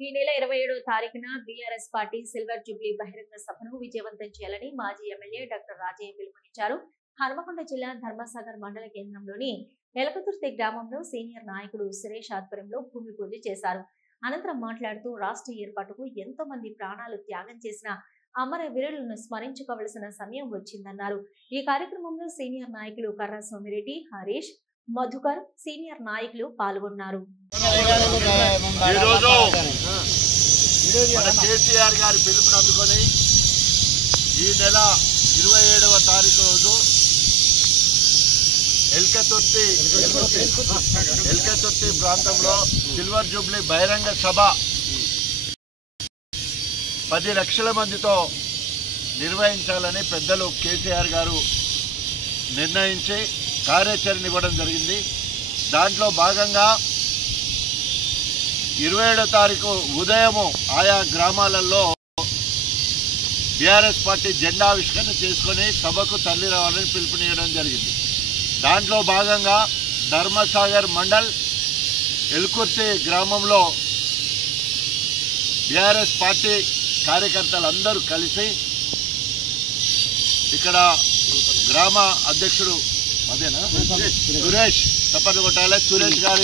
ఈ నెల 27వ తారీఖున బీఆర్ఎస్ పార్టీ సిల్వర్ జూబ్లీ బహిరంగ సభను విజయవంతం చేయాలని మాజీ ఎమ్మెల్యే డాక్టర్ రాజయ్య పిలుపునిచ్చారు. హన్మకొండ జిల్లా ధర్మసాగర్ మండల కేంద్రంలోని ఎలకతుర్తి గ్రామంలో సీనియర్ నాయకుడు సురేష్ ఆధ్వర్యంలో భూమి పూజ చేశారు. అనంతరం మాట్లాడుతూ రాష్ట్ర ఏర్పాటుకు ఎంతో మంది ప్రాణాలు త్యాగం చేసిన అమరవీరులను స్మరించుకోవలసిన సమయం వచ్చిందన్నారు. ఈ కార్యక్రమంలో సీనియర్ నాయకులు కర్ర సోమిరెడ్డి, హరీష్, మధుకర్, సీనియర్ నాయకులు పాల్గొన్నారు. కేసీఆర్ గారి పిలుపుని అందుకొని ఈ నెల 27వ తారీఖు రోజు ఎల్కతుర్తి ప్రాంతంలో సిల్వర్ జూబ్లీ బహిరంగ సభ 10 లక్షల మందితో నిర్వహించాలని పెద్దలు కేసీఆర్ గారు నిర్ణయించి కార్యాచరణ ఇవ్వడం జరిగింది. దాంట్లో భాగంగా 27వ తారీఖు ఉదయము ఆయా గ్రామాలలో బీఆర్ఎస్ పార్టీ జెండావిష్కరణ చేసుకొని సభకు తరలి రావాలని పిలుపునివ్వడం జరిగింది. దాంట్లో భాగంగా ధర్మసాగర్ మండల్ ఎల్కుర్తి గ్రామంలో బీఆర్ఎస్ పార్టీ కార్యకర్తలందరూ కలిసి ఇక్కడ గ్రామ అధ్యక్షుడు సురేష్ తప్పని కొట్టాలి సురేష్ గారి